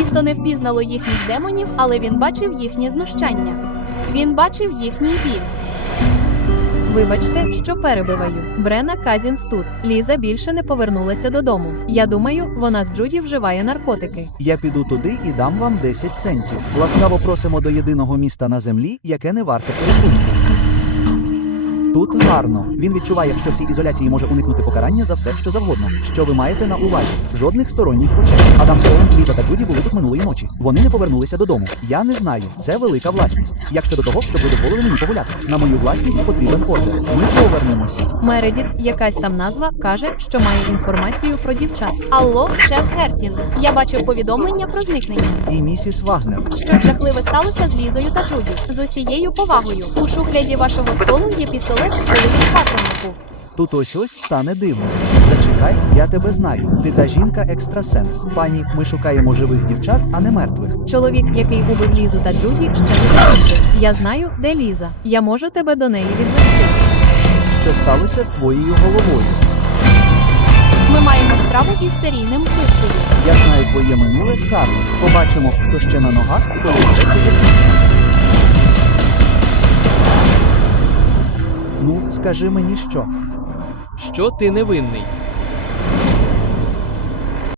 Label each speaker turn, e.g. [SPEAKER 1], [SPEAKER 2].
[SPEAKER 1] Місто не впізнало їхніх демонів, але він бачив їхні знущання. Він бачив їхній біль.
[SPEAKER 2] Вибачте, що перебиваю. Брена Казінс тут. Ліза більше не повернулася додому. Я думаю, вона з Джуді вживає наркотики.
[SPEAKER 3] Я піду туди і дам вам 10 центів. Ласкаво просимо до єдиного міста на землі, яке не варте порятунку. Тут гарно. Він відчуває, що в цій ізоляції може уникнути покарання за все, що завгодно. Що ви маєте на увазі? Жодних сторонніх очей. Адам Стоун, Ліза та Джуді були тут минулої ночі. Вони не повернулися додому. Я не знаю. Це велика власність. Як щодо того, щоб ви дозволили мені погуляти? На мою власність потрібен ордер. Ми повернемося.
[SPEAKER 2] Мередіт, якась там назва, каже, що має інформацію про дівчат.
[SPEAKER 1] Алло, шеф Гертін. Я бачив повідомлення про зникнення.
[SPEAKER 3] І місіс Вагнер.
[SPEAKER 1] Щось жахливе сталося з Лізою та Джуді. З усією повагою. У шухляді вашого столу є пістолет з кулею в патроннику.
[SPEAKER 3] Тут ось стане дивно. Зачекай, я тебе знаю. Ти та жінка екстрасенс. Пані, ми шукаємо живих дівчат, а не мертвих.
[SPEAKER 2] Чоловік, який убив Лізу та Джуді, ще не закінчив. Я знаю, де Ліза. Я можу тебе до неї відвести.
[SPEAKER 3] Що сталося з твоєю головою?
[SPEAKER 1] Ми маємо справу із серійним вбивцею.
[SPEAKER 3] Я знаю твоє минуле, Карло. Побачимо, хто ще на ногах, коли все це закінчиться. Ну, скажи мені що?
[SPEAKER 4] Що ти невинний?